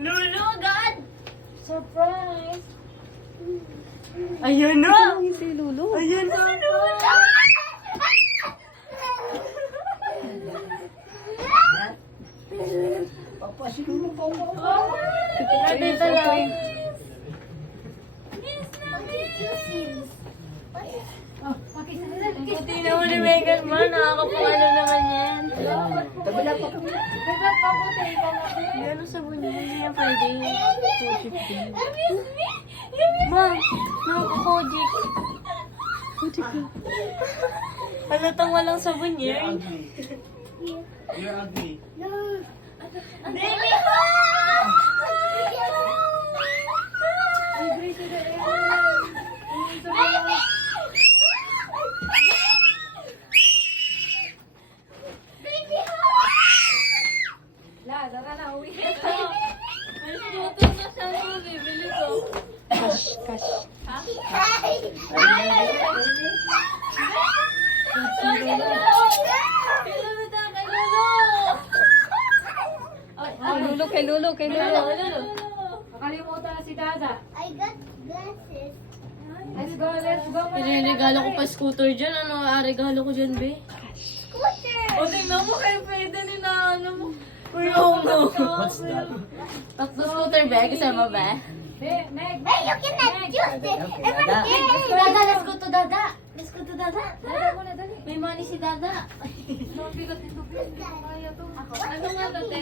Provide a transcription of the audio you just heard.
Lulu, God! Surprise! Ayun na! Si Lulu. Ayun na! Papasilulong pa ako. Dito lang. Puti naman ni Megan mo. Nakakapangalo naman yan. Tabila pa kami. Ano sabon niya? Hindi yan pwede. Ma'am, nakakakojik. Halatang walang sabon You're yan. ugly. You're ugly. Baby! La, tara na, uwi. May scooter na siya mo, bibili ko. Cash, cash. Ah, Lulu, kay Lulu, kay Lulu. Nakalimutan na si Dada. I got glasses. Let's go, let's go. Regalo ko pa scooter dyan. Ano regalo ko dyan, be? Scooter. O, tingnan mo kay Pwede ni na ano mo. Uy, no. What's that? Tatlo scooter, be? Kasama ba? Meg, Hey, you cannot use it. Okay, I want Dada. it. Dada, let's go to Dada. Let's go to Dada. Dada mo na, dali. May money si Dada. Bigat nito, Kaya to. Ako, Ano nga to, te?